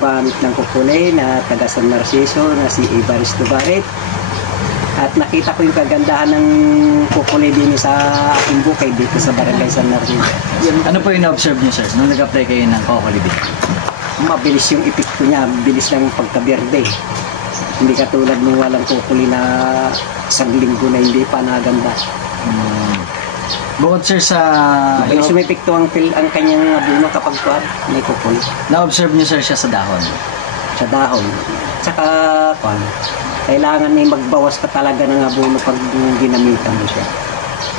gumamit ng kukuli na taga San Narciso na si Evaristo Barret. At nakita ko yung kagandahan ng kukuli din sa aking bukay dito sa Barangay San Narciso. Ano po yung na-observe niyo, sir, nung nag-apply kayo ng kukuli din? Mabilis yung epekto niya, bilis lang yung pagkaberde. Hindi katulad nung walang kukuli na isang linggo na hindi pa naganda. Bukod, sir, sa... Mabilis yung epekto ang kanyang abuno kapag may kukuli. Na-observe niyo, sir, siya sa dahon? Sa dahon. Tsaka, kailangan na magbawas ka talaga ng abuno pag ginamitan mo siya.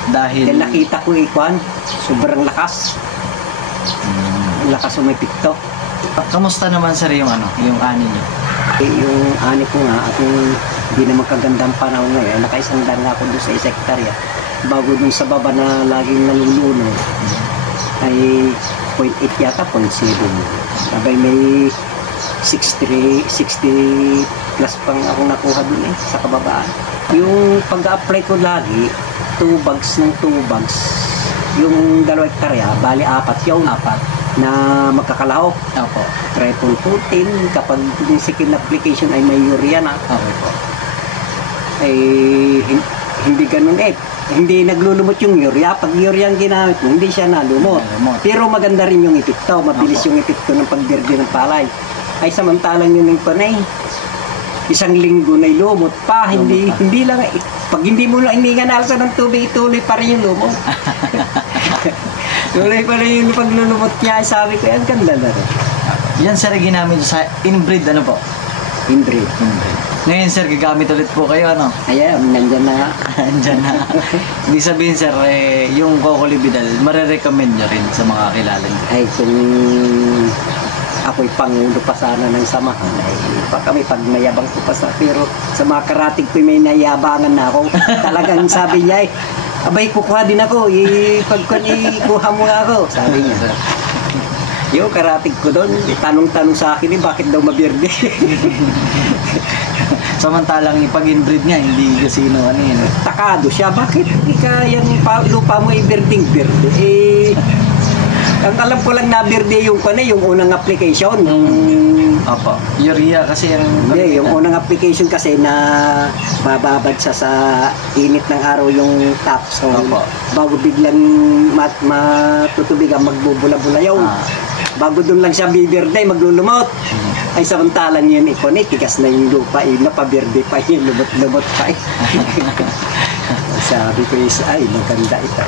Dahil nakita ko sobrang lakas. Lakas yung epekto. Kamusta naman, sir, yung yung ani niyo? Yung ani ko nga at yung hindi naman kagandang panahon ngayon, nakaisang daan ako doon sa hektarya. Bago dun sa baba na laging naluluno ay 0.8 yata, 0.7. Sabay may 60 plus pang ako nakuha dun sa kababaan. Yung pag-apply ko lagi, 2 bags ng 2 bags. Yung 2 hektarya, bali 4 yung 4 na magkakalahok. Opo. Triple coating. Kapag yung second application ay may urea na. Okay po. Ay hindi ganun hindi naglulumot yung urea. Pag urea ang ginamit mo, hindi siya nalumot. Pero maganda rin yung epekto. Mabilis yung epekto ng pagberde ng palay. Ay samantalang yun yung panay. Isang linggo na lumot pa. Hindi lang. Pag hindi mo lang nalsa ng tubig, tuloy pa rin yung lumot. Tuloy pa rin yung paglulumot niya. Sabi ko, yan ganda na rin. Yan, sir, ginamit sa inbreed, ano po? Inbreed. Ngayon, sir, gagamit ulit po kayo, ano? Ayan, nandyan na. Nandyan na. Ibig sabihin, sir, yung Cocolibidal, marirecommend nyo rin sa mga kilala nyo? Ay, kung ako'y pangulo pa sana ng samahan, ay kami pag mayabang ko pa sa, pero sa mga karatig ko may nayabangan na ako. Talagang sabi niya, abay, kukuha din ako, ikuha mo nga ako, sabi niya. Yung karatig ko doon, tanong-tanong sa akin, bakit daw mabirde? Samantalang pag-inbreed niya, hindi kasi Takado siya, bakit yung lupa mo i-birding-birde? Ang alam ko lang na birde yung unang application. Opo. Urea kasi hindi, yung unang application kasi na bababad siya sa init ng araw yung top. So, bago biglang matutubigan, magbubula-bula yung bago doon lang siya bibirde, maglulumot. Ay samantalang yun, tigas na yung lupa, napabirde pa yun, lumot-lumot pa. Sabi ko, ay maganda ito.